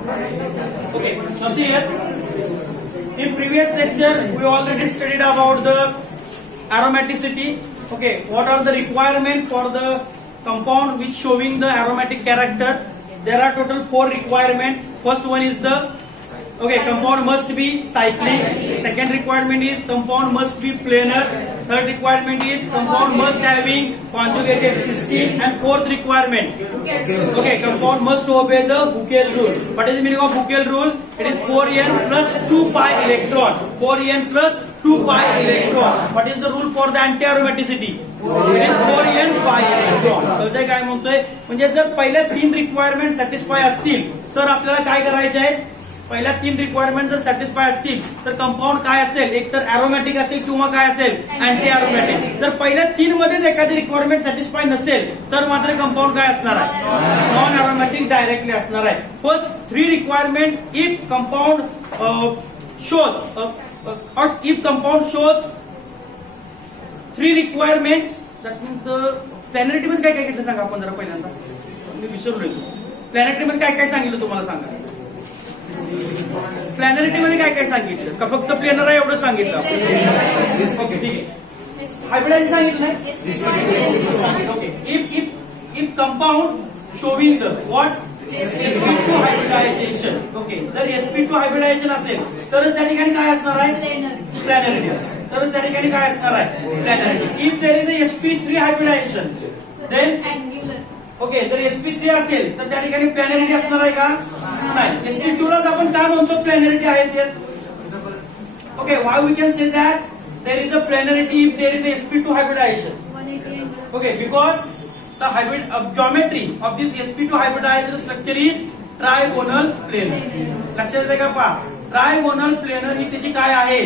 Okay, now see here. In previous lecture, we already studied about the aromaticity. Okay, what are the requirements for the compound which showing the aromatic character? There are total 4 requirements. First one is the compound must be cyclic. Second requirement is compound must be planar. Third requirement is compound must having conjugated system. And fourth requirement, compound must obey the Buckel rule. What is the meaning of Buckel rule? It is 4n plus 2 pi electron. 4n plus 2 pi electron. What is the rule for the anti-aromaticity? It is 4n pi electron. कळतंय काय म्हणतोय? म्हणजे जर पहिल्या 3 requirement satisfy असतील तर आपल्याला काय करायचे आहे? पहिल्या 3 रिक्वायरमेंट जर सॅटिस्फाय असतील तर कंपाऊंड काय असेल? एक तर एरोमॅटिक असेल किंवा काय असेल? अँटी एरोमॅटिक. जर पहिल्या 3 मध्येच एखादी रिक्वायरमेंट सॅटिस्फाय नसेल तर मात्र कंपाऊंड काय असणार आहे? नॉन एरोमॅटिक डायरेक्टली असणार आहे. First 3 requirement if compound shows or if compound shows 3 requirements, that means the planarity मध्ये काय काय घेतलं सांगा आपण जरा पहिल्यांदा. मी विसरलोय. प्लॅनेटरी मध्ये काय काय सांगितलं तुम्हाला सांगा. प्लॅनरिटी मध्ये काय काय सांगितलं का फक्त प्लेनर आहे एवढं सांगितलं? ओके ठीक आहे. हायब्रिडायझेशन सांगितलं. Okay. If compound showing the what sp2 hybridization. Okay, जर sp2 हायब्रिडायझेशन असेल तरच त्या ठिकाणी काय असणार आहे? प्लॅनरिटी. तरच त्या ठिकाणी काय असणार आहे? Planarity. If there is a sp3 hybridization then okay, जर sp3 असेल तर त्या ठिकाणी प्लॅनरिटी असणार आहे का? नाही. sp2 लाच आपण काय म्हणतो? प्लॅनरिटी आहे ते. Okay, why we can say that there is a planarity if there is a sp2 hybridization. Okay, because the geometry of this sp2 hybridized structure is trigonal planar. लक्षात येते का? पहा, ट्रायगोनल प्लेनर ही त्याची काय आहे?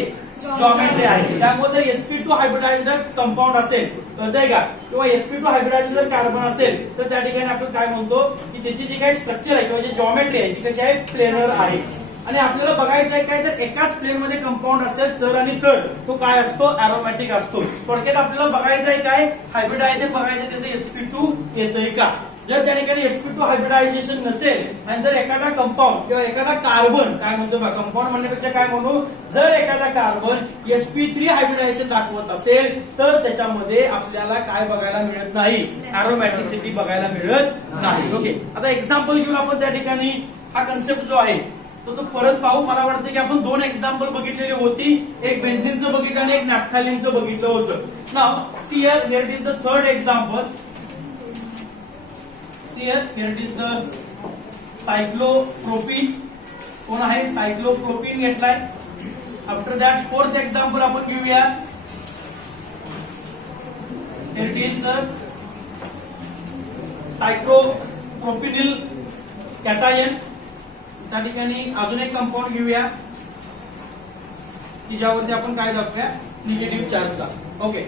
Geometry आहे. त्यामुळे जर sp2 हायब्रिडाइज्ड कंपाऊंड असेल कळतंय का, किंवा sp2 हायब्रिडाइज्ड जर कार्बन असेल तर त्या ठिकाणी आपण काय म्हणतो की त्याची जी काही स्ट्रक्चर आहे किंवा जी जॉमेट्री आहे ती कशी आहे? प्लेनर आहे. आणि आपल्याला बघायचं आहे काय, तर एकाच प्लेन मध्ये कंपाऊंड असेल तर आणि तर तो काय असतो? एरोमॅटिक असतो. थोडक्यात आपल्याला बघायचं आहे काय? हायब्रिडायझेशन बघायचं त्याचं sp2 येतंय का. जर त्या ठिकाणी sp2 हायब्रिडायझेशन नसेल आणि जर एखादा कंपाऊंड किंवा एखादा कार्बन काय म्हणतो बघा, कंपाऊंड म्हणण्यापेक्षा काय म्हणू, जर एखादा कार्बन sp3 हायब्रिडायझेशन दाखवत असेल तर त्याच्यामध्ये आपल्याला काय बघायला मिळत नाही? एरोमॅटिसिटी बघायला मिळत नाही. ओके, आता एक्झाम्पल घेऊन आपण त्या ठिकाणी हा कन्सेप्ट जो आहे तो परत पाहू. मला वाटतं की आपण 2 एक्झाम्पल बघितलेली होती. एक बेन्झिनचं बघितलं आणि एक नॅफ्थॅलिनचं बघितलं होतं. Now see here, here is the third example. See here it is the cyclopropene. कोण आहे? सायक्लोप्रोपीन घेतलाय. आफ्टर दॅट फोर्थ एक्झाम्पल आपण घेऊया. Here it is the cyclopropenyl cation. त्या ठिकाणी अजून एक कंपाऊंड घेऊया की ज्यावरती आपण काय दाखवूया? निगेटिव्ह चार्ज दाखवू. ओके,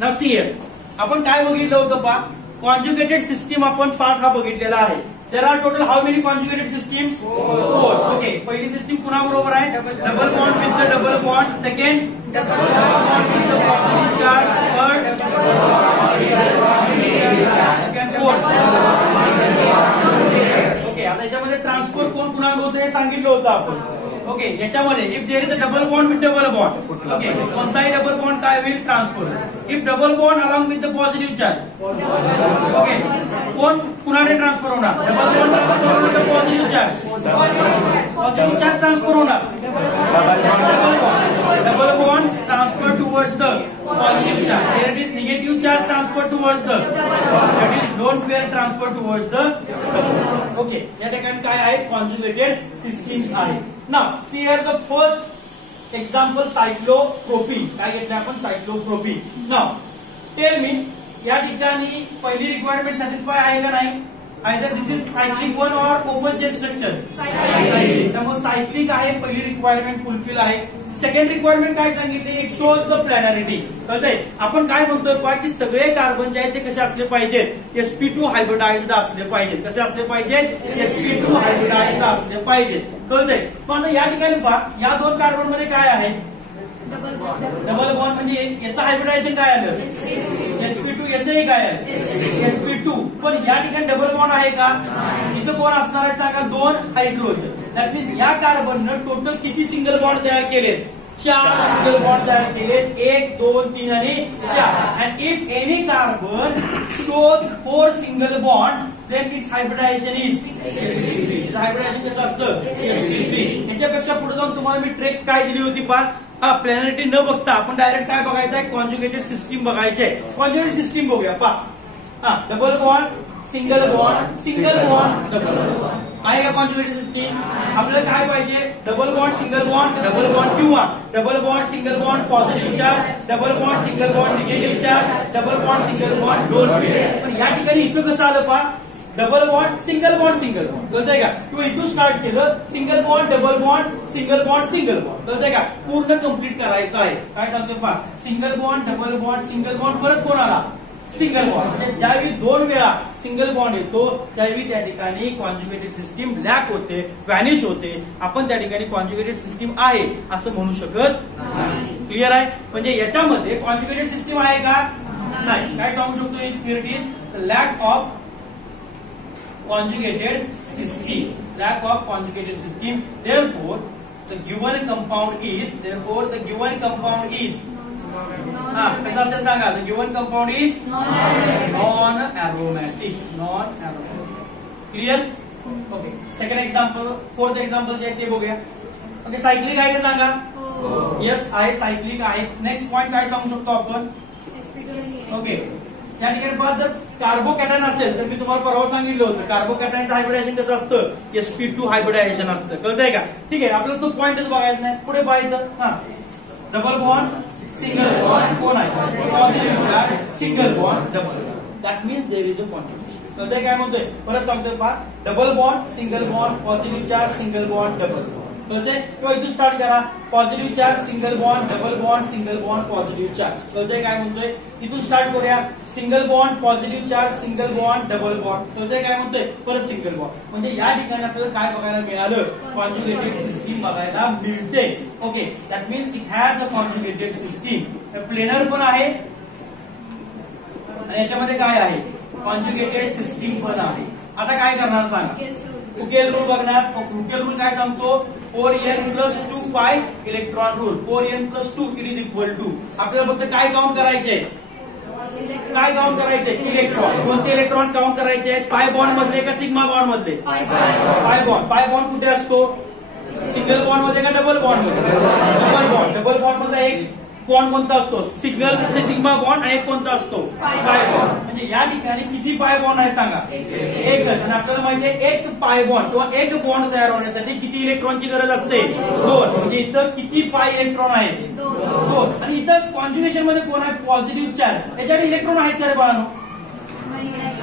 नाउ सी हियर आपण काय बघितलं होतं पहा? कॉन्जुगेटेड सिस्टीम आपण पार्ट हा बघितलेला आहे. There are total how many conjugated systems? 4. Okay, पहिली सिस्टीम कुणाबरोबर आहे? Double bond with the double bond. Second double bond with the positive charge. Third second fourth. Okay, आता याच्यामध्ये ट्रान्सफर कोण कुणाला होतं हे सांगितलं होतं आपण. ओके, याच्यामध्ये if there is a double bond with double bond, okay, कोणताही डबल बॉन्ड काय होईल? Transfer. If double bond along with the positive charge, okay, कोण कुणाकडे ट्रान्सफर होणार? Double bond with the positive charge. Positive charge transfer होणार. Double bond transfer towards the positive charge. There is negative charge transfer towards the, that is lone pair transfer towards the. Okay, या ठिकाणी काय आहे? Conjugated systems आहे. Now see here the first example cyclopropene. काय घेतलं आपण? सायक्लोप्रोपीन. Now tell me, या ठिकाणी पहिली रिक्वायरमेंट सॅटिस्फाय आहे का नाही? Either this is cyclic one or open chain structure. त्यामुळे सायक्लिक आहे, पहिली रिक्वायरमेंट फुलफिल आहे. सेकंड रिक्वायरमेंट काय सांगितली? It shows the planarity. कळतंय? आपण काय म्हणतोय पहा की सगळे कार्बन जे आहेत ते कसे असले पाहिजेत? sp2 हायब्रिडाइज्ड असले पाहिजेत. कसे असले पाहिजेत? sp2 हायब्रिडाइज्ड असले पाहिजेत. कळतंय? पण आता या ठिकाणी पहा, या 2 कार्बन मध्ये काय आहे? Double bond. म्हणजे याचं हायब्रिडायझेशन काय आलं? sp2 याचंही काय आहे sp2, पण या ठिकाणी डबल बॉन्ड आहे का? इथं कोण असणार आहे सांगा? 2 हायड्रोजन. दॅट मीन्स या कार्बननं टोटल किती सिंगल बॉन्ड तयार केलेत? 4 सिंगल बॉन्ड तयार केलेत. 1 2 3 आणि 4. And if any carbon shows 4 single bonds then its hybridization is sp3. Hybridisation कसं असतं? sp3. याच्यापेक्षा पुढे जाऊन तुम्हाला मी ट्रेक काय दिली होती पहा. प्लॅनरिटी न बघता आपण डायरेक्ट काय बघायचं आहे? कॉन्जुगेटेड सिस्टीम बघायची आहे. कॉन्जुगेटेड सिस्टीम बघूया पहा. Double bond single bond single bond double bond आहे का कॉन्जुगेटेड सिस्टीम? आपल्याला काय पाहिजे? डबल बॉन्ड सिंगल बॉन्ड किंवा double bond single bond positive charge, double bond single bond negative charge, double bond single bond lone pair. पण या ठिकाणी इथं कसं आलं पहा? डबल बॉन्ड सिंगल बॉन्ड कळतंय का? किंवा इथून स्टार्ट केलं single bond double bond single bond कळतंय का? पूर्ण कम्प्लीट करायचं आहे. काय सांगतोय पहा? Single bond double bond single bond परत कोण आला? Single bond. म्हणजे ज्यावेळी 2 वेळा सिंगल बॉन्ड येतो त्यावेळी त्या ठिकाणी कॉन्जुगेटेड सिस्टीम लॅक होते, व्हॅनिश होते. आपण त्या ठिकाणी कॉन्जुगेटेड सिस्टीम आहे असं म्हणू शकत नाही. क्लिअर आहे? म्हणजे याच्यामध्ये कॉन्जुगेटेड सिस्टीम आहे का? नाही. काय सांगू शकतो? It is lack of conjugated system. Lack of conjugated system. Therefore, the given compound is. कसं असेल सांगा? The given compound is non-aromatic. Clear? Okay. Second example, fourth example जे ते बघूया. ओके, सायक्लिक आहे का सांगा? येस आहे, सायक्लिक आहे. नेक्स्ट पॉइंट काय सांगू शकतो आपण? ओके, या ठिकाणी पहा, जर कार्बोकॅटायन असेल तर मी तुम्हाला परवा सांगितलं होतं कार्बोकॅटायनचं हायब्रिडायझेशन कसं असतं? sp2 हायब्रिडायझेशन असतं. कळतंय का? ठीक आहे, आपल्याला तो पॉइंटच बघायचा नाही, पुढे पाहायचं. डबल बॉन्ड सिंगल बॉन्ड कोण आहे? Positive charge single bond double bond. That means there is a conjugation. कळतंय काय म्हणतोय? परत सांगतोय पहा. Double bond single bond positive charge single bond double bond. कळतंय? किंवा इथून स्टार्ट करा. Positive charge single bond double bond single bond positive charge. कळतंय काय म्हणतोय? इथून स्टार्ट करूया. Single bond positive charge single bond double bond. कळतंय काय म्हणतोय? परत सिंगल बॉन्ड. म्हणजे या ठिकाणी आपल्याला काय बघायला मिळालं? कॉन्जुगेटेड सिस्टीम बघायला मिळते. Okay, that means it has a conjugated system. Planar पण आहे आणि याच्यामध्ये काय आहे? कॉन्जुगेटेड सिस्टीम पण आहे. आता काय करणार सांगा? उकेल रूल बघणार. उकेल रूल काय सांगतो? 4n+2 electron rule. 4n+2 it is equal to. आपल्याला फक्त काय काउंट करायचे? इलेक्ट्रॉन. कोणते इलेक्ट्रॉन काउंट करायचे? पाय बॉन्ड मधले का सिग्मा बॉन्ड मधले? Pi bond. पाय बॉन्ड कुठे असतो? सिंगल बॉन्ड मध्ये का डबल बॉन्ड मध्ये? डबल बॉन्ड मध्ये एक बॉन्ड कोणता असतो? Sigma bond. आणि एक कोणता असतो? Pi bond. म्हणजे या ठिकाणी किती पाय बॉन्ड आहेत सांगा? एकच. आणि आपल्याला माहिती आहे एक पाय बॉन्ड किंवा एक बॉन्ड तयार होण्यासाठी किती इलेक्ट्रॉनची गरज असते? 2. म्हणजे इथं किती पाय इलेक्ट्रॉन आहे? 2. आणि इथं कॉन्जुगेशन मध्ये कोण आहे? Positive charge. याच्याकडे इलेक्ट्रॉन आहेत का रे बाळांनो?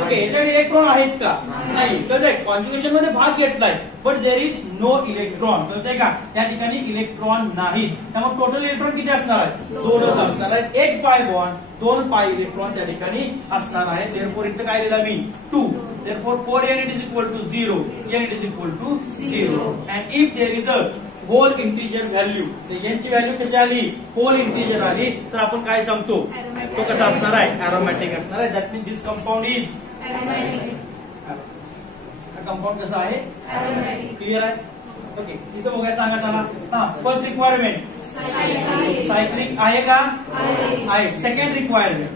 ओके, याच्याकडे इलेक्ट्रॉन आहेत का? नाही. कळतंय? कॉन्जुगेशन मध्ये भाग घेतलाय but there is no electron. कळतंय का? या ठिकाणी इलेक्ट्रॉन नाही. त्यामुळे टोटल इलेक्ट्रॉन किती असणार आहे? 2च असणार आहेत. एक पाय बॉन्ड 2 पाय इलेक्ट्रॉन त्या ठिकाणी असणार आहे. देअरफॉर इथं काय लिहिलं मी? 2. Therefore 4n it is equal to 0, n it is equal to 0. And if there is a whole integer value, यांची व्हॅल्यू कशी आली? होल इंटिजर आली तर आपण काय सांगतो? तो कसा असणार आहे? अरोमॅटिक असणार आहे. That means this compound is compound कसा आहे? क्लिअर आहे? ओके, इथं बघायला सांगा चला. फर्स्ट रिक्वायरमेंट सायक्लिक आहे का? आहे. सेकंड रिक्वायरमेंट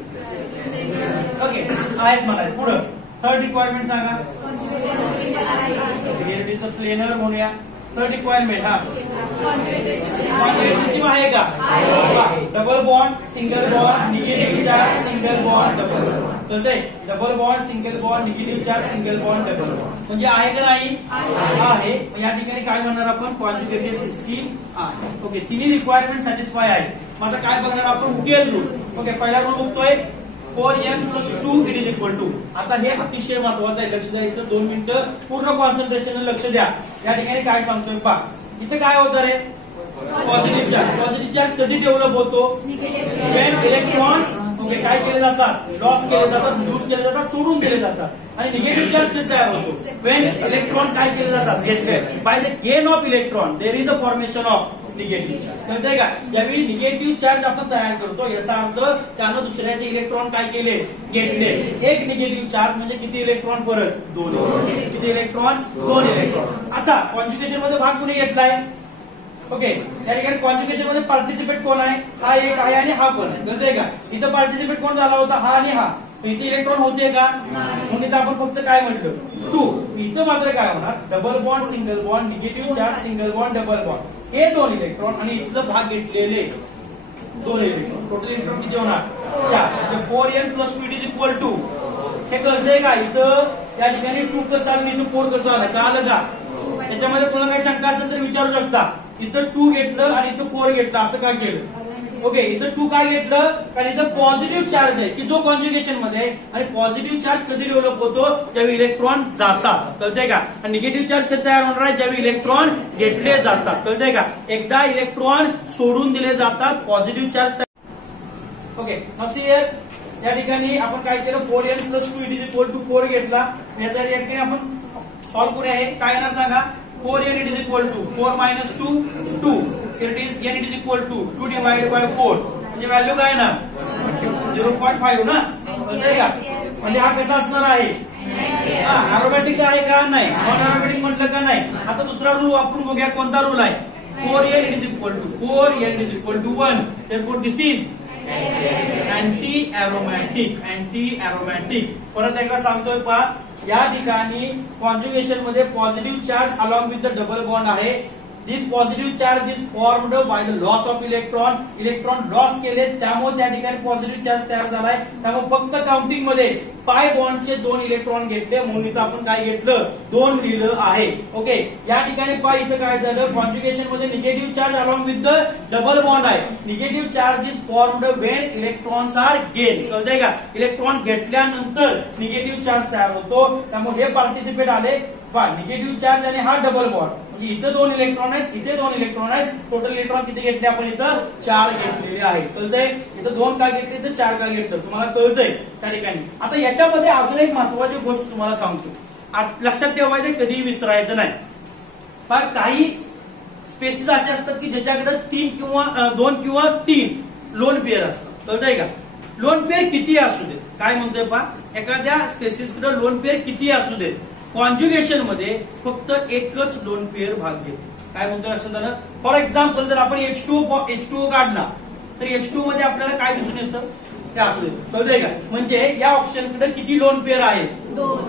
ओके आहेत म्हणाले. पुढं थर्ड रिक्वायरमेंट सांगा. प्लेनर म्हणूया. थर्ड रिक्वायरमेंट कॉन्जुगेटेड सिस्टीम आहे का? Double bond single bond negative charge single bond double bond. कळतंय? Double bond single bond negative charge single bond double bond. म्हणजे आहे का नाही? आहे. या ठिकाणी काय म्हणणार आपण? कॉन्जुगेटेड सिस्टीम आहे. ओके, तिन्ही रिक्वायरमेंट सॅटिस्फाय आहे. मग आता काय बघणार आपण? उकेल रूल. ओके, पहिला रूल बघतोय 4n+2 it is equal to. आता हे अतिशय महत्वाचं आहे, लक्ष द्या. इथं 2 मिनिटं पूर्ण कॉन्सन्ट्रेशन लक्ष द्या. या ठिकाणी काय सांगतोय पहा. इथे काय होतं रे? Positive charge. पॉझिटिव्ह चार्ज कधी डेव्हलप होतो? वेन इलेक्ट्रॉन्स ओके, काय केले जातात? लॉस केले जातात, लूज केले जातात, सोडून दिले जातात. आणि निगेटिव्ह चार्ज कधी तयार होतो? वेन इलेक्ट्रॉन काय केले जातात? By the gain of electron there is a formation of negative charge. कळतंय का? ज्यावेळी निगेटिव्ह चार्ज आपण तयार करतो याचा अर्थ त्यानं दुसऱ्याचे इलेक्ट्रॉन काय केले? घेतले. एक निगेटिव्ह चार्ज म्हणजे किती इलेक्ट्रॉन? परत 2. किती इलेक्ट्रॉन? 2 इलेक्ट्रॉन. आता कॉन्ज्युगेशन मध्ये भाग कोणी घेतलाय? ओके, त्या ठिकाणी कॉन्ज्युगेशन मध्ये पार्टिसिपेट कोण आहे? हा एक आहे आणि हा पण. कळतंय का? इथं पार्टिसिपेट कोण झाला होता? हा आणि हा. इथे इलेक्ट्रॉन होते का? म्हणून इथं आपण फक्त काय म्हटलं? 2. इथं मात्र काय होणार? Double bond, single bond, negative charge, single bond, double bond, हे 2 इलेक्ट्रॉन आणि इथलं भाग घेतलेले 2 इलेक्ट्रॉन. टोटल इलेक्ट्रॉन किती होणार? 4. म्हणजे 4n + VD = 2. हे कळतंय का? इथं या ठिकाणी 2 कसं आलं, इथं 4 कसं आलं? कळालं का? त्याच्यामध्ये कोणाला काही शंका असेल तर विचारू शकता. इथं 2 घेतलं आणि इथं 4 घेतलं, असं का केलं? ओके, इथं 2 काय घेतलं? कारण इथं पॉझिटिव्ह चार्ज आहे की जो कॉन्ज्युगेशन मध्ये, आणि पॉझिटिव्ह चार्ज कधी डेव्हलप होतो? ज्यावेळी इलेक्ट्रॉन जातात. कळतंय का? आणि निगेटिव्ह चार्ज कधी तयार होणार आहे? ज्यावेळी इलेक्ट्रॉन घेतले जातात. कळतंय का? एकदा इलेक्ट्रॉन सोडून दिले जातात, पॉझिटिव्ह चार्ज. ओके, नसी या ठिकाणी आपण काय केलं? 4n + 2 = 4 घेतला. याच्या ठिकाणी आपण सॉल्व्ह करूया. हे काय येणार सांगा? 4n = 4 - 2 2. Here it is n = 2 divided by 4. म्हणजे व्हॅल्यू काय ना? 0.5 ना. कळतंय का? म्हणजे हा कसा असणार आहे? एरोमॅटिक आहे का? नाही. नॉन एरोमॅटिक म्हटलं का? नाही. आता दुसरा रूल वापरून बघूया. कोणता रूल आहे? 4n = 1. Therefore this is anti aromatic. परत एकदा सांगतोय पहा, या ठिकाणी कॉन्ज्युगेशन मध्ये positive charge along with the double bond आहे. This positive charge is formed by the loss of electron. Electron loss केले त्यामुळे त्या ठिकाणी पॉझिटिव्ह चार्ज तयार झालाय. त्यामुळे फक्त काउंटिंग मध्ये पाय बॉन्डचे 2 इलेक्ट्रॉन घेतले, म्हणून इथं आपण काय घेतलं? 2 लिहिलं आहे. ओके, या ठिकाणी पाय इथं काय झालं? कॉन्ज्युगेशन मध्ये negative charge along with the double bond आहे. Negative charge is formed when electrons are gain. कळतंय का? इलेक्ट्रॉन घेतल्यानंतर निगेटिव्ह चार्ज तयार होतो. त्यामुळे हे पार्टिसिपेट आले. निगेटिव्ह चार्ज आणि हा डबल बॉन्ड, म्हणजे इथं 2 इलेक्ट्रॉन आहेत, इथे 2 इलेक्ट्रॉन आहेत. टोटल इलेक्ट्रॉन किती घेतले आपण? इथं 4 घेतलेले आहेत. कळतंय? इथं 2 का घेतले, इथं 4 का घेतलं? तुम्हाला कळतंय त्या ठिकाणी. आता याच्यामध्ये अजून एक महत्वाची गोष्ट तुम्हाला सांगतो, लक्षात ठेवायचं, कधीही विसरायचं नाही. पण काही स्पेसिस असे असतात की ज्याच्याकडे 2 किंवा 3 लोन पेअर असतात. कळतंय का? लोन पेअर किती असू देत, काय म्हणतोय पहा, एखाद्या स्पेसिसकडे लोन पेअर किती असू देत, कॉन्ज्युगेशन मध्ये फक्त एकच लोन पेअर भाग घेतो. काय म्हणतो? लक्षात आलं? फॉर एक्झाम्पल, जर आपण H2O काढला तर H2O मध्ये आपल्याला काय दिसून येतं? ते असू देत. कळतंय का? म्हणजे या ऑप्शनकडे किती लोन पेअर आहेत?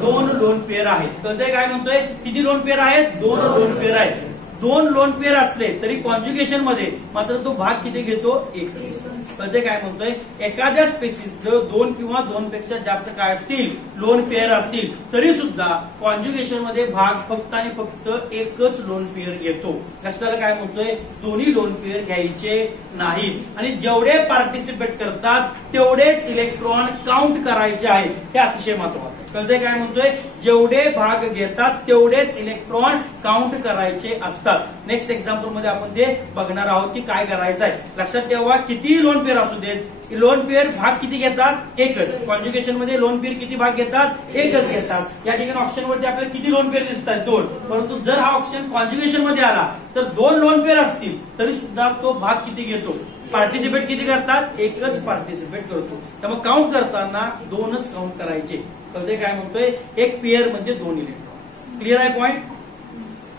2 लोन पेअर आहेत. कळतंय काय म्हणतोय? किती लोन पेअर आहेत? 2 लोन पेअर आहेत. 2 लोन पेअर असले तरी कॉन्ज्युगेशन मध्ये मात्र तो भाग किती घेतो? एकच. कळतंय काय म्हणतोय? एखाद्या स्पेसिसकडे 2 किंवा 2 पेक्षा जास्त काय असतील? लोन पेअर असतील, तरी सुद्धा कॉन्ज्युगेशन मध्ये भाग फक्त आणि फक्त एकच लोन पेअर घेतो. लक्षात काय म्हणतोय? दोन्ही लोन पेअर घ्यायचे नाहीत. आणि जेवढे पार्टिसिपेट करतात तेवढेच इलेक्ट्रॉन काउंट करायचे आहेत. हे अतिशय महत्वाचं आहे. कळतंय काय म्हणतोय? जेवढे भाग घेतात तेवढेच इलेक्ट्रॉन काउंट करायचे असतात. नेक्स्ट एक्झाम्पल मध्ये आपण ते बघणार आहोत की काय करायचं आहे. लक्षात ठेवा, किती लोन पेअर असू देत, लोन पेअर भाग किती घेतात? एकच. कॉन्ज्युगेशन मध्ये लोन पेअर किती भाग घेतात? एकच घेतात. या ठिकाणी ऑप्शन वरती आपल्याला किती लोन पेअर दिसतात? 2. परंतु जर हा ऑप्शन कॉन्ज्युगेशन मध्ये आला तर 2 लोन पेअर असतील तरी सुद्धा तो भाग किती घेतो? पार्टिसिपेट किती करतात? एकच पार्टिसिपेट करतो. त्यामुळे काउंट करताना 2च काउंट करायचे. कळतंय काय म्हणतोय? एक पेअर म्हणजे 2 इलेक्ट्रॉन. क्लिअर आहे पॉइंट?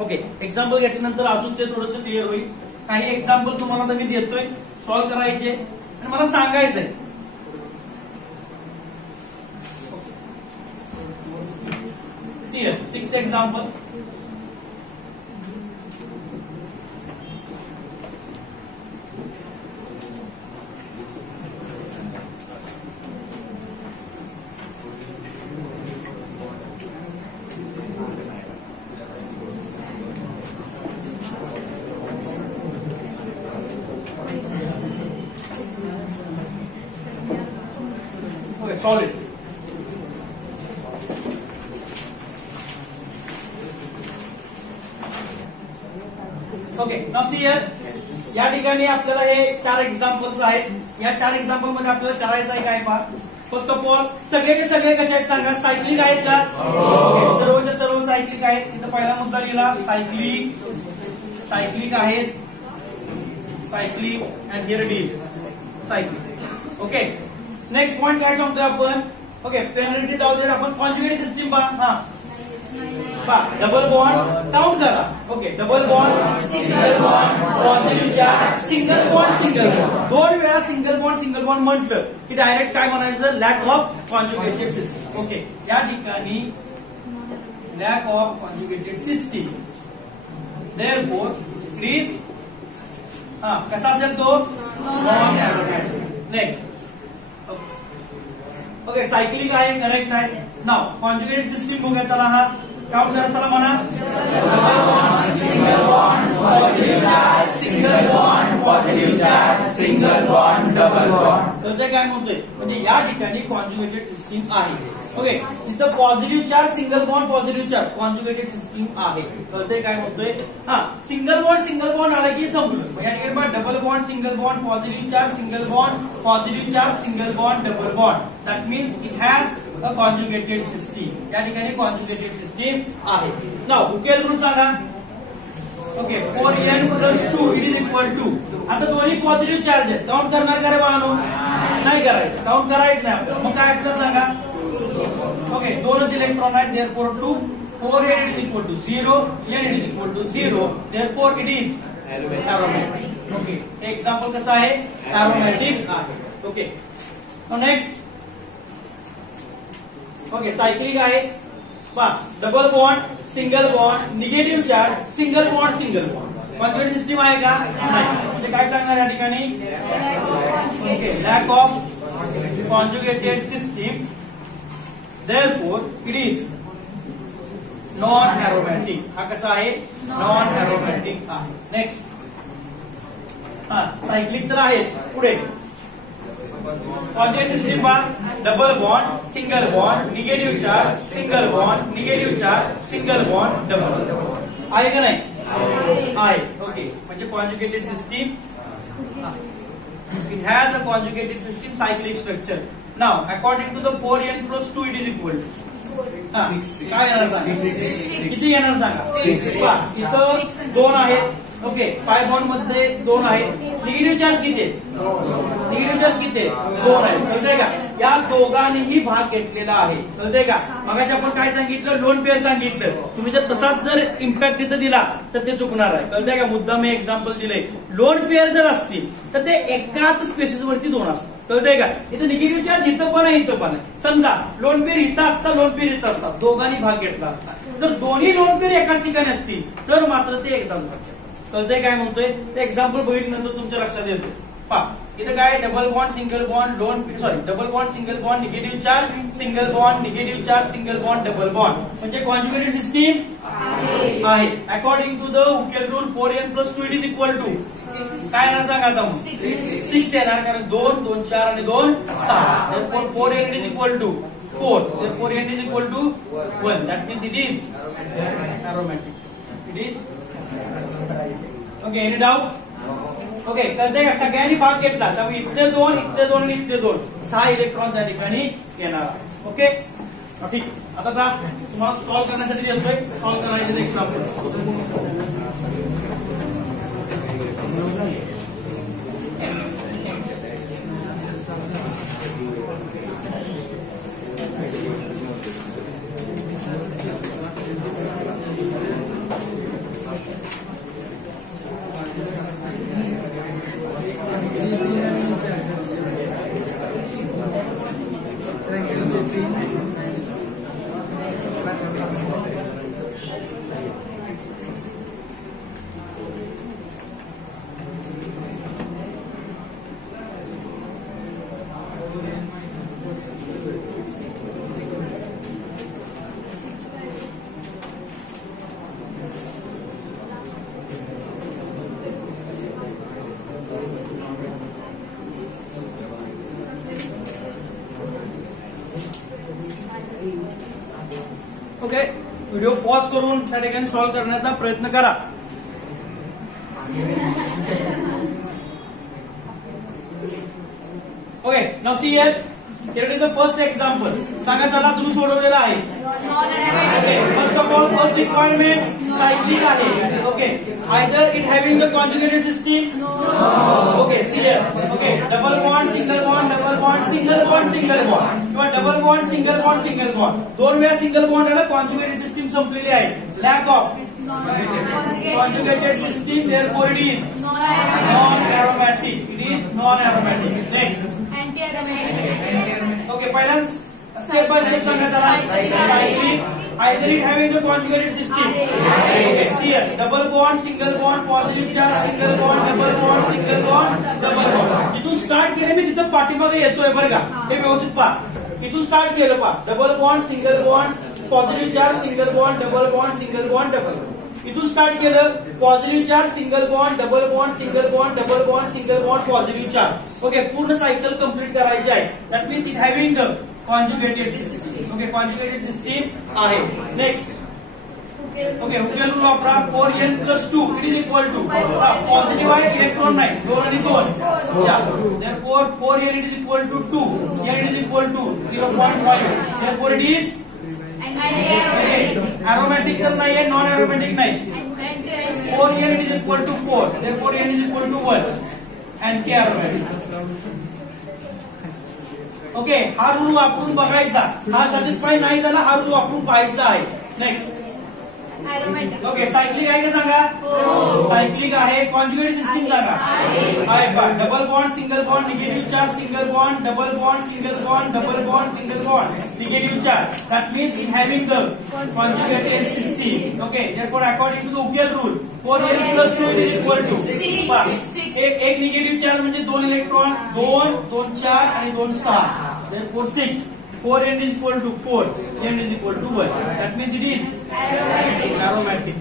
ओके, एक्झाम्पल घेतल्यानंतर अजून ते थोडंसं क्लिअर होईल. काही एक्झाम्पल तुम्हाला आता मी देतोय, सॉल्व्ह करायचे आणि मला सांगायचंय. See 6th example. Solid. Okay, now see here, या ठिकाणी आपल्याला हे 4 एक्झाम्पल्स आहेत. या 4 एक्झाम्पल मध्ये आपल्याला करायचं आहे काय पहा. फर्स्ट ऑफ ऑल सगळेचे सगळे कसे आहेत सांगा. सायक्लिक आहेत का. सर्वचे सर्व सायक्लिक आहेत. इथं पहिला मुद्दा लिहिला सायक्लिक आहेत. Cyclic and here it is cyclic. Okay next point काय सांगतोय आपण. ओके पेनल्टी जाऊ दे आपण. कॉन्जुगेट सिस्टीम पहा. डबल बॉन्ड काउंट करा. Okay double bond single bond positive charge single bond 2 वेळा सिंगल बॉन्ड म्हटलं की डायरेक्ट काय म्हणायचं lakh of conjugated system. Okay या ठिकाणी lakh of conjugated system therefore it is कसा असेल तो नॉन एरोमॅटिक. नेक्स्ट ओके सायक्लिक आहे करेक्ट आहे. नाव कॉन्जुगेटेड सिस्टीम बघूया. चला हा काउंट करा. चला म्हणा double bond single bond positive charge single bond positive charge single bond double bond. तर ते काय म्हणतोय म्हणजे या ठिकाणी कॉन्जुगेटेड सिस्टीम आहे. ओके तिथं positive charge single bond positive charge conjugated system आहे. तर ते काय म्हणतोय सिंगल बॉन्ड आलं की संपलं. या ठिकाणी double bond single bond positive charge single bond positive charge single bond double bond. That means it has a conjugated system. या ठिकाणी कॉन्जुगेटेड सिस्टीम आहे. नाव हुकेल रूल सांगा. Okay 4n+2 it is equal to. आता दोन्ही positive charge आहेत. Count करणार का रे बाळांनो. नाही करायचं. काउंट करायचं नाही आपल्याला. मग काय असतं सांगा. ओके दोनच इलेक्ट्रॉन आहेत. Therefore 4n is equal to 0 n is equal to 0 therefore it is aromatic. Okay example कसं आहे एरोमॅटिक आहे. ओके नेक्स्ट ओके सायक्लिक आहे. Double bond single bond negative charge single bond conjugated system आहे का नाही. म्हणजे काय सांगणार या ठिकाणी okay lack of conjugated system therefore it is non aromatic. हा कसा आहे नॉन एरोमॅटिक आहे. नेक्स्ट सायक्लिक तर आहेच. पुढे conjugated system double bond single bond negative charge single bond negative charge single bond double आहे का नाही आहे. ओके म्हणजे conjugated system it has a conjugated system cyclic structure. नाव according to the 4n+2 it is equal to 6. काय येणार सांगा. किती येणार सांगा. इथं 2 आहेत. ओके पाय बॉन्ड मध्ये 2 आहेत. निगेटिव्ह चार्ज किती आहे. निगेटिव्ह चार्ज किती आहे 2 आहे. कळतंय का. या दोघांनीही भाग घेतलेला आहे. कळतंय का. मगाशी आपण काय सांगितलं लोन पेअर सांगितलं. तुम्ही जर तसाच जर इम्पॅक्ट इथं दिला तर ते चुकणार आहे. कळतंय का. मुद्दा मी एक्झाम्पल दिले. लोन पेअर जर असतील तर ते एकाच स्पेसिस वरती 2 असतात. कळतंय का. इथं निगेटिव्ह चार्ज इथं पण आहे इथं पण आहे. समजा लोन पेअर इथं असतात लोन पेअर इथं असतात. दोघांनी भाग घेतला असता. जर दोन्ही लोन पेअर एकाच ठिकाणी असतील तर मात्र ते एकदाच भाग घेतात. कळतंय काय म्हणतोय. ते एक्झाम्पल बघितल्यानंतर तुमच्या लक्षात येतोय. पहा इथं काय double bond single bond double bond single bond negative charge single bond negative charge single bond double bond म्हणजे कॉन्जुगेटेड सिस्टीम आहे. According to the Hückel rule 4n+2 it is equal to काय येणार सांगा. आता 6 येणार कारण 2 2 4 आणि 2 6. 4n is equal to 4 4n is equal to 1. That means it is aromatic. It is okay any doubt. Okay कळतंय का. सगळ्यांनी भाग घेतला त्यामुळे इथले 2 इथले 2 आणि इथले 2 6 इलेक्ट्रॉन त्या ठिकाणी येणार. ओके ठीक. आता तुम्हाला सॉल्व्ह करण्यासाठी देतोय. सॉल्व्ह करायचे एक्झाम्पल. ओके व्हिडिओ पॉज करून त्या ठिकाणी सॉल्व्ह करण्याचा प्रयत्न करा. Okay, now see here. Here is the first example. सांगा चला तुम्ही सोडवलेला आहे. Okay, first of all, first requirement cyclic आहे. Okay, either it having the conjugated system. No. Okay, see here. Okay, double bond, single bond, double bond, single bond, single bond. किंवा double bond, single bond, single bond. दोन वेळा single bond आला, conjugated system संपलेली आहे. Lack of conjugated system, therefore it is non-aromatic. It is non-aromatic. Next. Anti-aromatic. Okay, पहिला step by step सांगा चला. Cyclic. Either it having the conjugated system. Okay, see here. Double bond, single bond, positive charge, single bond, double bond, single bond, double bond. जिथून start केले मी तिथं पाठीमागे येतोय बरं का. हे व्यवस्थित पहा. इथून स्टार्ट केलं पहा. Double bond, single bond, positive charge, single bond, double bond, single bond, double bond. इथून स्टार्ट केलं positive charge, single bond, double bond, single bond, double bond, single bond, positive charge. Okay, पूर्ण cycle complete करायची आहे. That means it having the conjugated system. Okay, conjugated system आहे. Next. Okay, Hooke's rule वापरा. 4n plus 2 it is equal to positive आहे, electron नाही, 2 आणि 2 4. Therefore 4n it is equal to 2, n it is equal to 0.5. Therefore it is aromatic तर नाही आहे, non aromatic नाही. 4n it is equal to 4. Therefore n is equal to 1. Anti aromatic. Okay, हा rule वापरून बघायचा. हा satisfy नाही झाला, हा रूल वापरून पाहायचा आहे. नेक्स्ट. ओके, सायक्लिक आहे का सांगा. सायक्लिक आहे. कॉन्जुगेटेड सिस्टीम सांगा. आहे पहा. Double bond, single bond, negative charge, single bond, double bond, single bond, double bond, single bond, negative charge. That means in having the conjugated system. Okay, therefore according to the Hooke's rule 4n plus 2 is equal to 6. एक negative charge म्हणजे 2 electron, 2 2 4 आणि 2 6. Therefore 6. 4n is equal to 4. n is equal to 1. That means it is aromatic.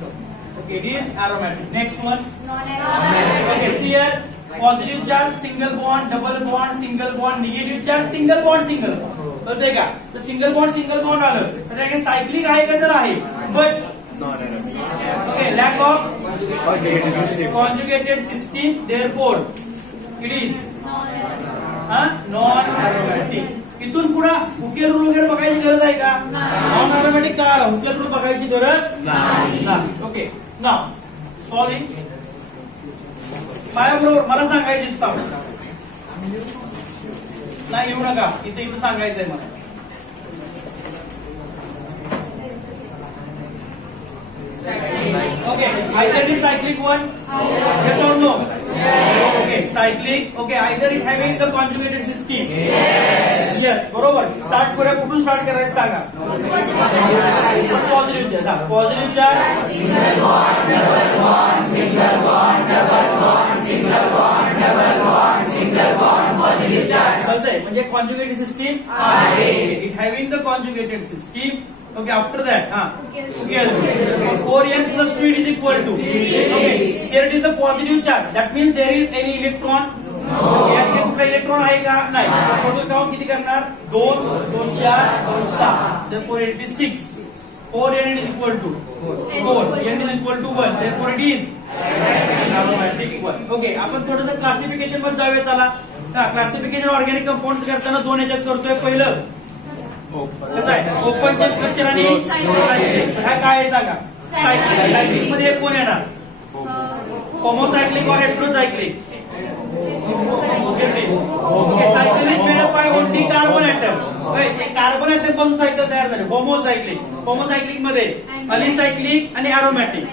Okay, it is aromatic. Next one. Non-aromatic. Okay, see here. Positive charge, single bond, double bond, single bond, negative charge, single bond, single bond. कळतंय का? तर single bond आलं तर हे cyclic आहे का तर आहे. But okay, lack of conjugated system, therefore it is non-aromatic. इथून पुढे Hooke's रूल वगैरे बघायची गरज आहे का. नॉन अरोमॅटिक का आला, Hooke's रूल बघायची गरज नाही. ओके, नाव सॉल्विंग. माझ्याबरोबर मला सांगायची नाही, येऊ नका इथे सांगायचंय मला. Okay, either it is cyclic one, yes or no? Yes. Okay, cyclic. Okay, either it having the conjugated system. Yes. Yes, बरोबर. स्टार्ट करूया, कुठून स्टार्ट करायचं सांगा. Positive charge. Positive charge. Single bond, double bond, single bond, double bond, single bond, double bond, single bond, positive charge. चालतंय, म्हणजे conjugated system आहे. It having the conjugated system. Okay, after that, Hooke's 4n plus 2 is equal to. Okay, here it is the positive charge. That means there is any electron. या ठिकाणी कुठला electron आहे का नाही. Total count किती करणार. 2 2 4 2 6. Therefore it is 6. 4n is equal to 4. n is equal to 1. Therefore it is aromatic 1. Okay, आपण थोडंसं क्लासिफिकेशन मध्ये जाऊया चला. क्लासिफिकेशन ऑर्गॅनिक कंपाऊंड करताना दोन याच्यात करतोय. पहिलं कसं आहे, ओपनचे स्ट्रक्चर आणि हा काय आहे सांगा. सायक्लिक मध्ये कोण येणार. Homocyclic or heterocyclic. Cycle is made up by only carbon atom. Carbon atom पासून सायकल तयार झाली. होमोसायक्लिक. होमोसायक्लिक मध्ये अलिसायक्लिक आणि अरोमॅटिक.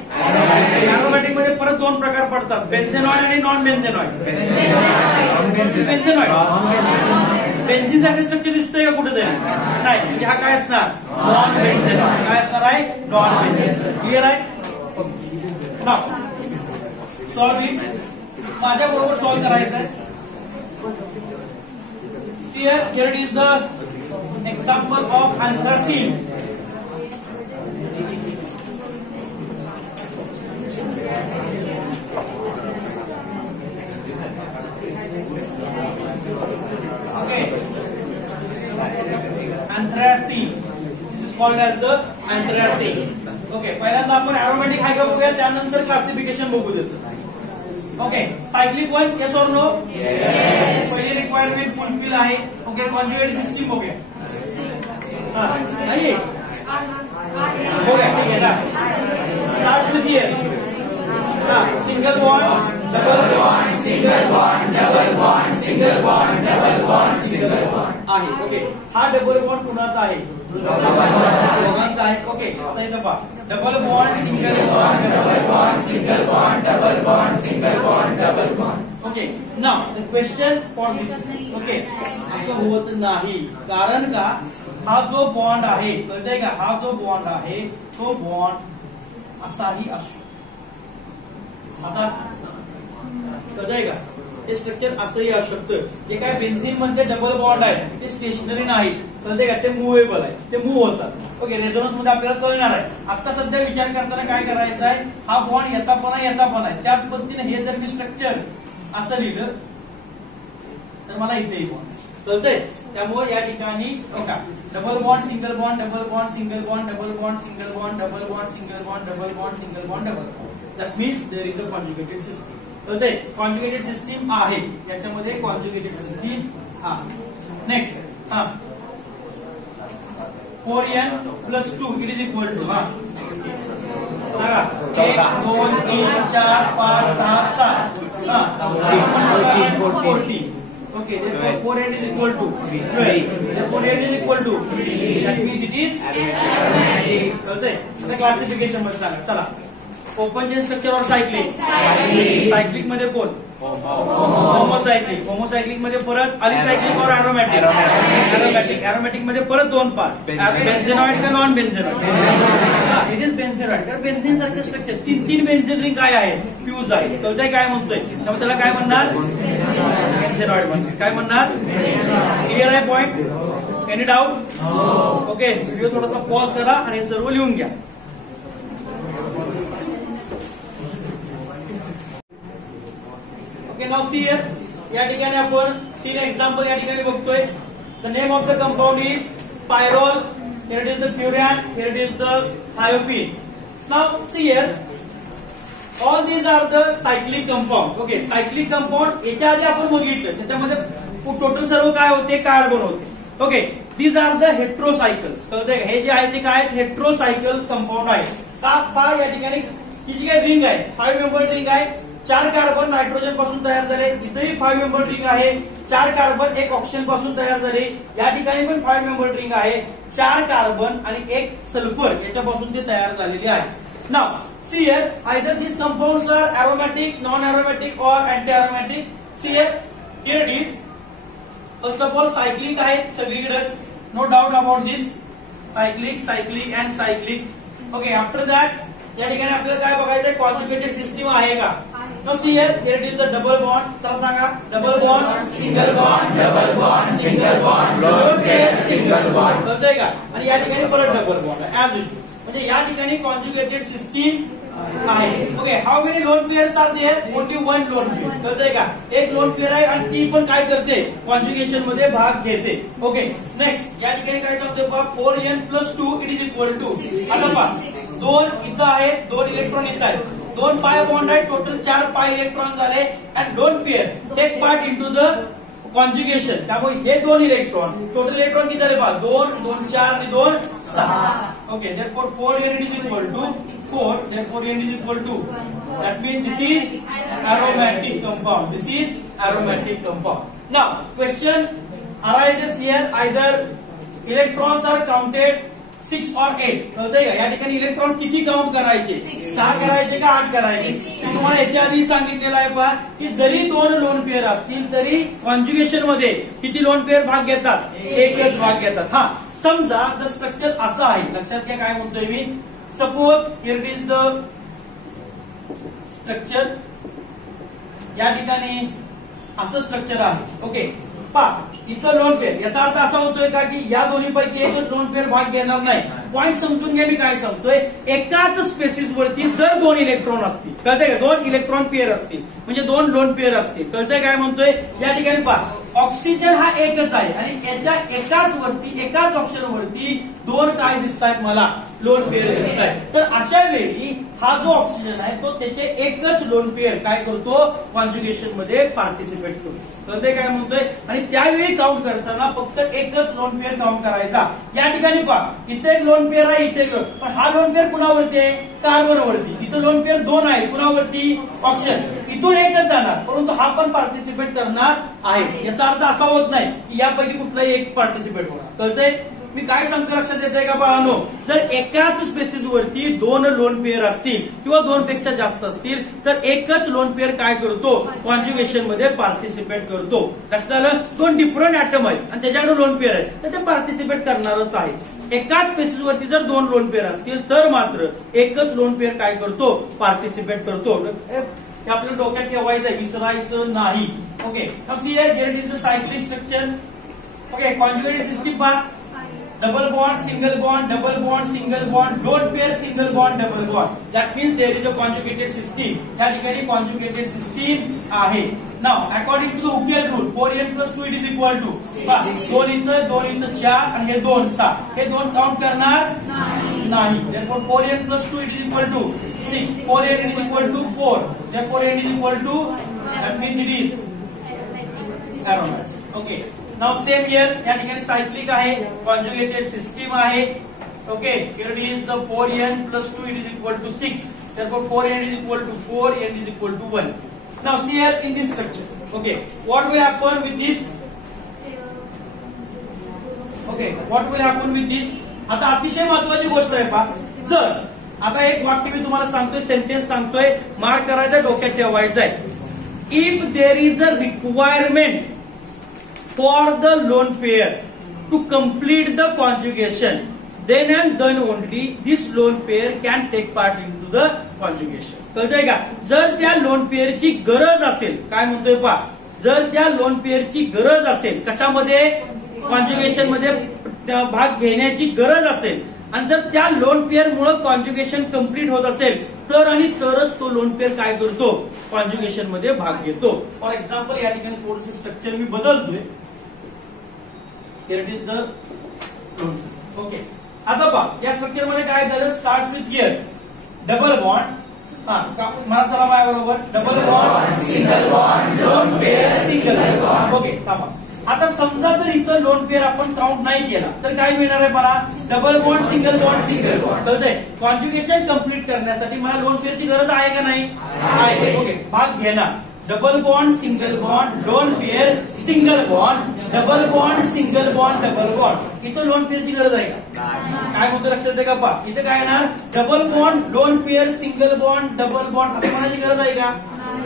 अरोमॅटिक मध्ये परत दोन प्रकार पडतात, बेन्झेनॉइड आणि नॉन बेन्झेनॉइड. बेन्झेनॉइड बेन्झिन सारखं स्ट्रक्चर दिसतंय का कुठेतरी नाही, म्हणजे हा काय असणार. नॉन बेन्झेनॉइड. काय असणार आहे. नॉन बेन्झेनॉइड. क्लिअर आहे. सॉल्विंग. माझ्या बरोबर सॉल्व करायचं आहे. Here it is the example of anthracene. Okay, anthracene. This is called as the anthracene. Okay, पहिल्यांदा आपण aromatic आहे का बघूया, त्यानंतर क्लासिफिकेशन बघू त्याचं. ओके सायक्लिक वन येस और नो पहिली रिक्वायरमेंट फुलफिल आहे. ओके कॉन्जुगेट सिस्टीम हो गया नहीं हो गया ठीक है ना. Start with here single bond double bond single bond double bond single bond double bond single bond आहे. ओके हा डबल बॉन्ड कुणाचा आहे? दोघांचा आहे. ओके आता इथं पहा double bond single bond double bond single bond double bond single bond double bond. Okay now the question for this. Okay असं होत नाही कारण का हा जो बॉन्ड आहे कळतंय का? हा जो बॉन्ड आहे तो बॉन्ड असाही असू. आता कळतंय का? हे स्ट्रक्चर असंही असू शकतं. जे काय बेन्झिन मध्ये डबल बॉन्ड आहे ते स्टेशनरी नाही कळतंय का? ते मुव्हेबल आहे, ते मूव्ह होतात. ओके रेझोनन्स मध्ये आपल्याला कळणार आहे. आता सध्या विचार करताना काय करायचं आहे? हा बॉन्ड याचा पण आहे याचा पण आहे. त्याच पद्धतीने हे जर मी स्ट्रक्चर असं लिहिलं तर मला इथेही बॉन्ड कळतंय. त्यामुळे या ठिकाणी बघा double bond single bond double bond single bond double bond single bond double bond single bond double bond single bond double bond. That means there is a conjugated system. कळतंय? कॉन्जुगेटेड सिस्टीम आहे याच्यामध्ये conjugated system हा. Next 4n + 2 it is equal to 1 2 3 4 5 6 7 40. Okay, therefore 4n is equal to 12. Therefore n is equal to 3. That means it is arithmetic. कळतंय? आता classification मध्ये सांगा. चला open chain structure और सायक्लिक. सायक्लिक मध्ये कोण? होमोसायक्लिक. होमोसायक्लिक मध्ये परत अलिसायक्लिक और एरोमॅटिक. एरोमॅटिक. एरोमॅटिक मध्ये परत दोन पार्ट बेन्झेनॉइड का non benzenoid. It is benzenoid. कारण बेन्झिन सारखं स्ट्रक्चर तीन बेन्झिन रिंग काय आहे? फ्यूज आहे. कळतंय काय म्हणतोय? त्यामुळे त्याला काय म्हणणार? बेन्झेनॉइड म्हणते. काय म्हणणार? क्लिअर आहे point? Any doubt? Okay video थोडासा पॉज करा आणि हे सर्व लिहून घ्या. ओके नाउ सी हियर या ठिकाणी आपण 3 एक्झाम्पल या ठिकाणी बघतोय. The name of the compound is pyrrole. Here it is the furan. Here it is the thiophene. Now see here all these are the cyclic compound. Okay cyclic compound याच्या आधी आपण बघितलं त्याच्यामध्ये टोटल सर्व काय होते? कार्बन होते. Okay these are the heterocycles. कळतंय? हे जे आहे ते काय? हेट्रोसायकल कंपाऊंड आहे. का या ठिकाणी ही जी काही रिंग आहे 5 मेंबर रिंग आहे. 4 कार्बन नायट्रोजन पासून तयार झाले. इथेही 5 मेंबर रिंग आहे. 4 कार्बन 1 ऑक्सिजन पासून तयार झाले. या ठिकाणी पण 5 मेंबर रिंग आहे. 4 कार्बन आणि 1 सल्फर याच्यापासून ते तयार झालेले आहे. Now see here either these compounds are aromatic, non-aromatic or anti-aromatic. See here it is. First of all cyclic आहेत सगळीकडेच. No doubt about this. Cyclic, cyclic and cyclic. Okay after that या ठिकाणी आपल्याला काय बघायचंय? कॉन्जुगेटेड सिस्टीम आहे का? Now see here it is the double bond. चला सांगा double bond single bond double bond single bond lone pair single bond. कळतंय का? आणि या ठिकाणी परत डबल बॉन्ड आहे ऍज युजुअल. म्हणजे या ठिकाणी कॉन्जुगेटेड सिस्टीम आहे. Okay how many lone pairs are there? Only 1 lone pair. कळतंय का? एक लोन पेअर आहे आणि ती पण काय करते? कॉन्जुगेशन मध्ये भाग घेते. ओके नेक्स्ट या ठिकाणी काय सांगतोय पहा 4n + 2 it is equal to. आता पहा 2 इथं आहेत 2 इलेक्ट्रॉन इथं आहेत. 2 पाय बॉन्ड आहे. टोटल 4 पाय इलेक्ट्रॉन झाले and lone pair take part into the conjugation. त्यामुळे हे 2 इलेक्ट्रॉन टोटल इलेक्ट्रॉन किती झाले पहा 2 2 4 आणि 2 6. Okay, therefore 4n is equal to 4. Therefore n is equal to. That means this is aromatic compound. This is aromatic compound. Now question arises here either electrons are counted 6 or 8. कळतंय का? या ठिकाणी electron किती count करायचे? 6 करायचे का 8 करायचे? तुम्हाला याच्या आधी सांगितलेलं आहे पहा की जरी 2 लोन पेअर असतील तरी कॉन्जुगेशन मध्ये किती लोन पेअर भाग घेतात? एकच भाग घेतात. हा समजा जर स्ट्रक्चर असं आहे लक्षात घ्या काय म्हणतोय मी. Suppose here it is the structure. या ठिकाणी असं स्ट्रक्चर आहे. ओके पहा इथं लोन पेअर याचा अर्थ असा होतोय का की या दोन्हीपैकी एकच लोन पेअर भाग घेणार नाही. पॉईंट समजून घ्या मी काय सांगतोय. एकाच स्पेसिस वरती जर 2 इलेक्ट्रॉन असतील कळतंय का? 2 इलेक्ट्रॉन पेअर असतील म्हणजे 2 लोन पेअर असतील. कळतंय काय म्हणतोय? या ठिकाणी पहा ऑक्सिजन हा एकच आहे आणि याच्या एकाच ऑप्शन वरती 2 काय दिसतायत मला? लोन पेअर दिसतायत. तर अशा वेळी हा जो ऑक्सिजन आहे तो त्याचे एकच लोन पेअर काय करतो कॉन्जुगेशन मध्ये पार्टिसिपेट करतो. कळतंय काय म्हणतोय. आणि त्यावेळी काउंट करताना फक्त एकच लोन पेअर काउंट करायचा. या ठिकाणी पहा इथे एक लोन पेअर आहे, इथे एक पण हा लोन पेअर कुणावरती आहे कार्बन वरती. इथं लोन पेअर 2 आहे कुणावरती ऑक्सिजन. इथून एकच जाणार परंतु हा पण पार्टिसिपेट करणार आहे. याचा अर्थ असा होत नाही की यापैकी कुठलाही एक पार्टिसिपेट होणार. कळतंय मी काय सांगतो लक्षात येत आहे का पाहनो. जर एकाच स्पेसिस वरती 2 लोन पेअर असतील किंवा 2 पेक्षा जास्त असतील तर एकच लोन पेअर काय करतो कॉन्जुगेशन मध्ये पार्टिसिपेट करतो. लक्षात आलं. 2 डिफरंट ऍटम आहेत आणि त्याच्याकडे लोन पेअर आहे तर ते पार्टिसिपेट करणारच आहे. एकाच स्पेसिस वरती जर 2 लोन पेअर असतील तर मात्र एकच लोन पेअर काय करतो पार्टिसिपेट करतो. हे आपल्याला डोक्यात ठेवायचं आहे विसरायचं नाही. Okay now see here there is the cyclic structure. Okay conjugated system पहा double bond single bond double bond single bond lone pair single bond double bond. That means there is a conjugated system. या ठिकाणी conjugated system आहे. Now according to the Hooke's rule 4n plus 2 it is equal to 2 इथं 4 आणि हे 2 6. हे 2 count करणार नाही. Therefore 4n plus 2 it is equal to 6. 4n is equal to 4. Therefore n is equal to that means it is aromatic. Okay. Now same here या ठिकाणी cyclic आहे conjugated system आहे. Okay here is the 4n plus 2 it is equal to 6. Therefore 4n is equal to 4, n is equal to 1. Now see here in this structure. Okay what will happen with this. Okay what will happen with this. आता अतिशय महत्वाची गोष्ट आहे पहा. जर आता एक वाक्य मी तुम्हाला सांगतोय सेंटेन्स सांगतोय मार्क करायचं डोक्यात ठेवायचं आहे. If there is a requirement for the lone pair to complete the conjugation, then and then only this lone pair can take part into the conjugation. कळतंय का. जर त्या लोन पेअरची गरज असेल काय म्हणतोय पहा जर त्या लोन पेअरची गरज असेल कशामध्ये कॉन्जुगेशन मध्ये भाग घेण्याची गरज असेल आणि जर त्या लोन पेअर मुळे कॉन्जुगेशन कंप्लीट होत असेल तर आणि तरच तो लोन पेअर काय करतो कॉन्जुगेशन मध्ये भाग घेतो. फॉर एक्झाम्पल या ठिकाणी थोडंसं स्ट्रक्चर मी बदलतोय. Here it is the loan. Okay. आता पहा या स्ट्रक्चर मध्ये काय झालं start with here double bond. मला चला माझ्या बरोबर double bond single bond lone pair single bond. Okay थांबा. आता समजा जर इथं लोन पेअर आपण काउंट नाही केला तर काय मिळणार आहे मला डबल बॉन्ड सिंगल बॉन्ड. कळतंय. कॉन्जुगेशन कंप्लीट करण्यासाठी मला लोन पेअरची गरज आहे का नाही आहे. ओके भाग घेणार double bond single bond lone pair single bond double bond single bond double bond. इथं लोन पेअरची गरज आहे का काय म्हणतो लक्षात येते का पहा इथे काय येणार double bond lone pair single bond double bond असं म्हणायची गरज आहे का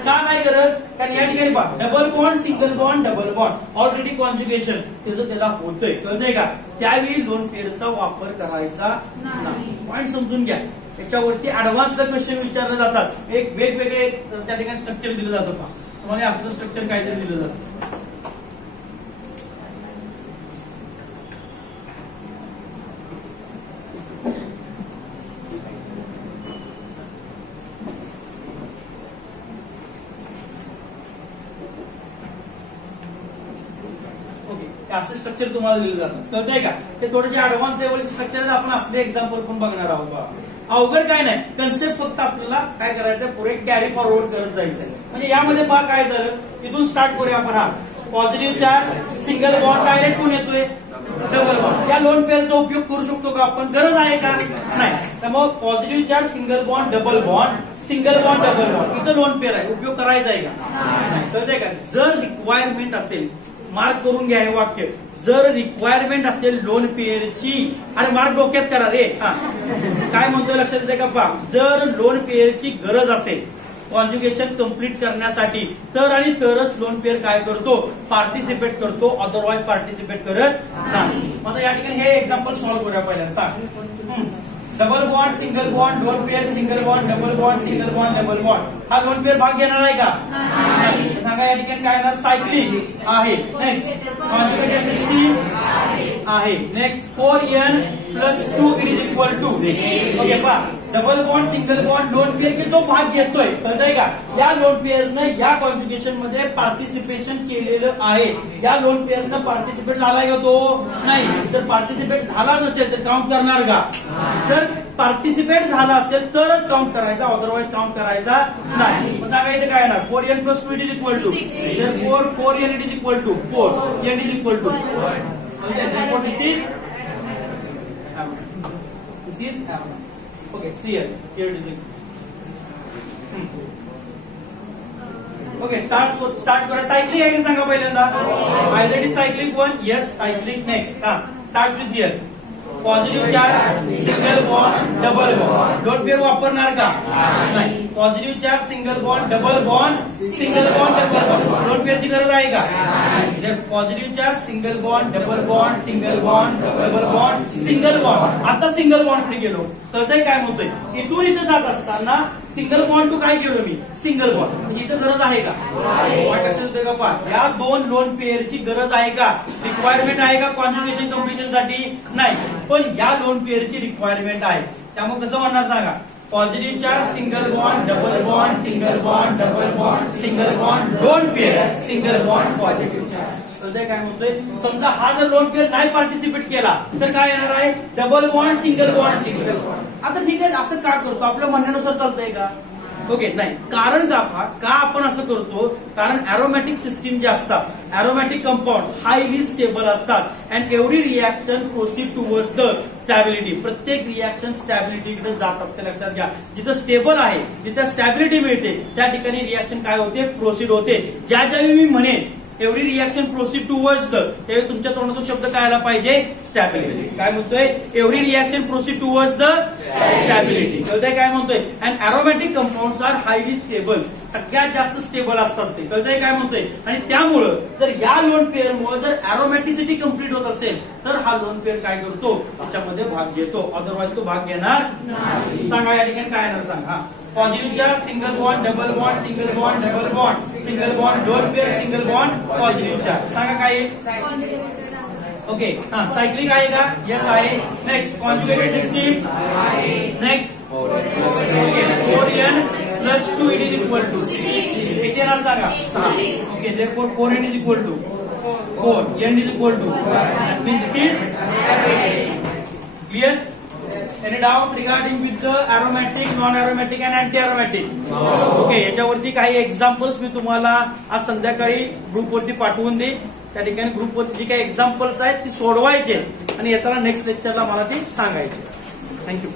नाही गरज. कारण या ठिकाणी पहा double bond single bond double bond already conjugation त्याचं त्याला होतंय. कळतंय का. त्यावेळी लोन पेअरचा वापर करायचा नाही. पॉईंट समजून घ्या. याच्यावरती ऍडव्हान्स क्वेश्चन विचारले जातात. एक वेगवेगळे त्या ठिकाणी स्ट्रक्चर दिलं जातं पहा तुम्हाला असं स्ट्रक्चर काहीतरी दिलं जातं. असं स्ट्रक्चर तुम्हाला दिलं जातं. कळतंय का. ते थोडेसे ऍडव्हान्स लेवलचे स्ट्रक्चर आहेत. आपण असले एक्झाम्पल पण बघणार आहोत. अवघड काय नाही कन्सेप्ट फक्त आपल्याला काय करायचं पुढे कॅरी फॉरवर्ड करत जायचंय. म्हणजे यामध्ये पहा काय झालं तिथून स्टार्ट करूया आपण. हा positive charge single bond direct कोण येतोय डबल बॉन्ड. या लोन पेअरचा उपयोग करू शकतो का आपण गरज आहे का नाही. त्यामुळे positive charge single bond double bond single bond double bond इथं लोन पेअर आहे उपयोग करायचा आहे का कळतंय का. जर रिक्वायरमेंट असेल मार्क करून घ्या हे वाक्य जर रिक्वायरमेंट असेल लोन पेअरची आणि मार्क डोक्यात करा रे. काय म्हणतोय लक्षात येते का पहा जर लोन पेअरची गरज असेल कॉन्जुगेशन कंप्लीट करण्यासाठी तर आणि तरच लोन पेअर काय करतो पार्टिसिपेट करतो अदरवाईज पार्टिसिपेट करत नाही. आता या ठिकाणी हे एक्झाम्पल सॉल्व्ह करूया पहिल्यांदा. Double bond single bond lone pair single bond double bond single bond double bond हा लोन पेअर भाग घेणार आहे का सांगा. या ठिकाणी काय येणार सायक्लिक आहे. नेक्स्ट कॉन्जुगेटेड सिस्टीम आहे. Next 4n plus 2 it is equal to. Okay पहा double bond single bond lone pair की जो भाग घेतोय कळतंय का या लोन पेअरनं या कॉन्जुगेशन मध्ये पार्टिसिपेशन केलेलं आहे. या लोन पेअरनं पार्टिसिपेट झालाय का तो नाही. तर पार्टिसिपेट झाला नसेल तर काउंट करणार का तर पार्टिसिपेट झाला असेल तरच काउंट करायचा, अदरवाईज काउंट करायचा नाही. मग सांगा इथे काय येणार, 4n + 2 is equal to 4n is equal to 4, n is equal to this is okay, Cl here it is. Okay start करा. सायक्लिक आहे का सांगा पहिल्यांदा. आयझेड cyclic 1, yes cyclic. Next start with here. Positive charge single bond double bond. Don't pair वापरणार का नाही. Positive charge single bond double bond single bond double bond. Don't पेअरची गरज आहे का. जर positive charge single bond double bond single bond double bond single bond. आता single bond कडे गेलो तर काय म्हणतोय, इथून इथं जात असताना सिंगल बॉन्ड टू काय गेलो मी, सिंगल बॉन्ड. इथं गरज आहे का, लक्षात येते का पहा. या दोन लोन पेअरची गरज आहे का, रिक्वायरमेंट आहे का कॉन्ज्युगेशन कम्प्लिशन साठी नाही, पण या लोन पेअरची रिक्वायरमेंट आहे. त्यामुळे कसं म्हणणार सांगा, positive charge single bond double bond single bond double bond single bond lone pair single bond positive charge. काय म्हणतोय, समजा हा जर लोन पेअर नाही पार्टिसिपेट केला तर काय येणार आहे, double bond single bond single bond. आता ठीक आहे, असं का करतो, आपल्या म्हणण्यानुसार चालतंय का, ओके नाही. कारण का आपण असं करतो, कारण अरोमॅटिक सिस्टीम जे असतात, अरोमॅटिक कंपाऊंड हायली स्टेबल असतात and every reaction proceed towards the stability. प्रत्येक रिएक्शन स्टॅबिलिटीकडे जात असते, लक्षात घ्या. जिथं स्टेबल आहे, जिथं स्टॅबिलिटी मिळते, त्या ठिकाणी रिएक्शन काय होते, प्रोसीड होते. ज्यावेळी मी म्हणेन every reaction proceed towards the, त्यावेळी तुमच्या तोंडातून शब्द काय आला पाहिजे, स्टॅबिलिटी. काय म्हणतोय, every reaction proceed towards the stability. कळतंय काय म्हणतोय. And aromatic compounds are highly stable, सगळ्यात जास्त स्टेबल असतात ते. कळतंय काय म्हणतोय. आणि त्यामुळं जर या लोन पेअरमुळे जर अरोमॅटिसिटी कम्प्लीट होत असेल तर हा लोन पेअर काय करतो, त्याच्यामध्ये भाग घेतो, अदरवाईज तो भाग घेणार नाही. सांगा या ठिकाणी काय येणार सांगा. Positive charge single bond double bond single bond double bond single bond lone pair single bond positive charge. सांगा काय. ओके सायक्लिक आहे का, येस आहे. Next conjugated system. Next 4n + 2 is equal to किती येणार सांगा, 6. Okay therefore 4n is equal to 4, n is equal to, this is clear. Any doubt regarding with the aromatic, non-aromatic and anti-aromatic? Okay याच्यावरती काही examples मी तुम्हाला आज संध्याकाळी ग्रुपवरती पाठवून देईन. त्या ठिकाणी ग्रुपवरती जी काही एक्झाम्पल्स आहेत ती सोडवायचे आणि येताना नेक्स्ट लेक्चरला मला ती सांगायची. थँक्यू.